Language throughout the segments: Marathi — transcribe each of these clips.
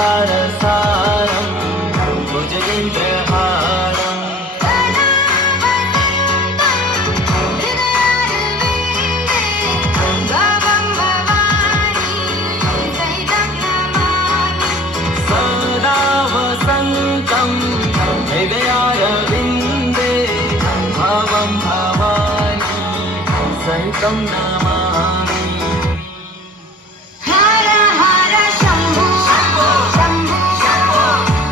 सारसारं भुजगेन्द्रहारम् सदा वसन्तं हृदयारविन्दे भवं भवानी सहितं नमामि। हर हर शम्भो शम्भो शम्भो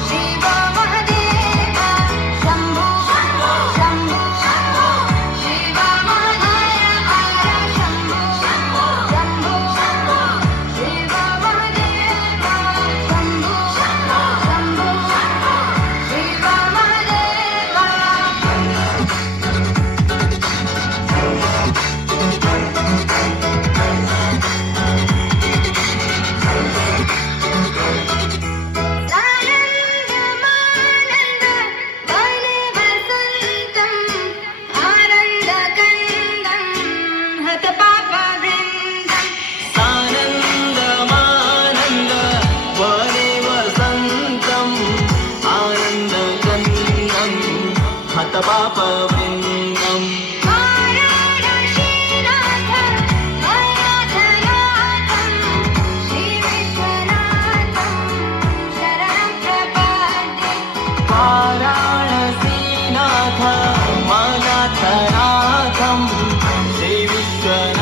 शिव महादेव शम्भो शम्भो शिव महादेव हर शम्भो शम्भो शिव महादेव शम्भो शम्भो शिव महादेव। आनन्दमानन्द वने वसन्तम् आनन्दकन्दं हतपापवृन्दम् सानन्दमानन्द वने वसन्तम् आनन्दकन्दं हतपापवृन्दम् वाराणसीनाथ मयाधनाथं श्रीविश्वनाथं शरणं प्रपद्ये। वाराणसीनाथ मनाथनाथं श्रीविश्वनाथं